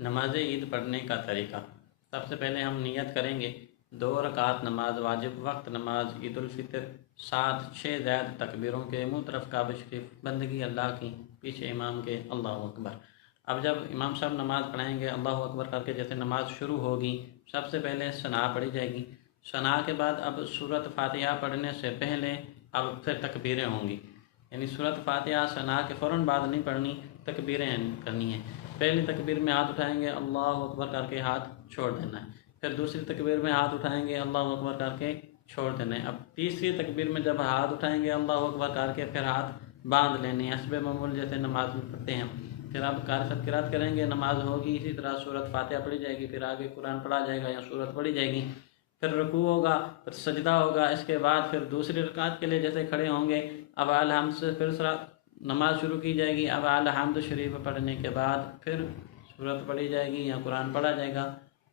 نماز عید پڑھنے کا طریقہ۔ سب سے پہلے ہم نیت کریں گے 2 رکعت نماز واجب وقت نماز عید الفطر 7-6 زائد تکبیروں کے منہ طرف کعبہ شریف بندگی اللہ کی پیچھے امام کے اللہ اکبر۔ اب جب امام صاحب نماز پڑھائیں گے اللہ اکبر کر کے جیسے نماز شروع ہوگی سب سے پہلے ثنا پڑھی جائے گی۔ ثنا کے بعد اب سورۃ فاتحہ پڑھنے سے پہلے اب پھر تکبیریں ہوں گی، یعنی سورۃ فاتحہ ثنا کے فوراً بعد نہیں پڑھنی، تکبیریں کرنی ہیں۔ پہلی تکبیر میں ہاتھ اٹھائیں گے اللہ اکبر کر کے ہاتھ چھوڑ دینا ہے، پھر دوسری تکبیر میں ہاتھ اٹھائیں گے اللہ اکبر کر کے چھوڑ دینا ہے۔ اب تیسری تکبیر میں جب ہاتھ اٹھائیں گے اللہ اکبر کر کے پھر ہاتھ باندھ لینے ہیں حسب معمول جیسے نماز میں پڑھتے ہیں۔ پھر آپ قاری صاحب قرات کریں گے، نماز ہوگی، اسی طرح سورۃ فاتحہ پڑھی جائے گی، پھر آگے قرآن پڑھا جائے گا یا سورت پڑھی جائے گی، پھر رکوع ہوگا، پھر سجدہ ہوگا، اس کے بعد پھر دوسری رکعت کے لیے جیسے کھڑے ہوں گے اب الحمد سے پھر نماز شروع کی جائے گی۔ اب الحمد شریف پڑھنے کے بعد پھر سورت پڑھی جائے گی یا قرآن پڑھا جائے گا۔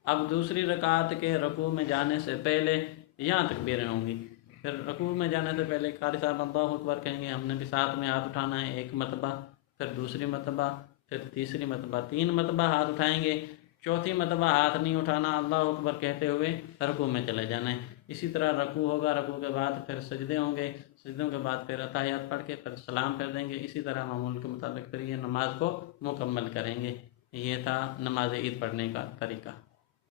اب دوسری رکعت کے رکوع میں جانے سے پہلے یہاں تکبیریں ہوں گی، پھر رکوع میں جانے سے پہلے قاری صاحب اللہ اکبر کہیں گے، ہم نے بھی ساتھ میں ہاتھ اٹھانا ہے، 1 مرتبہ، پھر دوسری مرتبہ، پھر تیسری مرتبہ، 3 مرتبہ ہاتھ اٹھائیں گے، چوتھی مرتبہ ہاتھ نہیں اٹھانا، اللہ اکبر کہتے ہوئے رکوع میں چلے جانا ہے۔ اسی طرح رکوع ہوگا، رکوع کے بعد پھر سجدے ہوں گے، سجدوں کے بعد پھر اتحیات پڑھ کے پھر سلام پھیر دیں گے، اسی طرح معمول کے مطابق پھر یہ نماز کو مکمل کریں گے۔ یہ تھا نماز عید پڑھنے کا طریقہ۔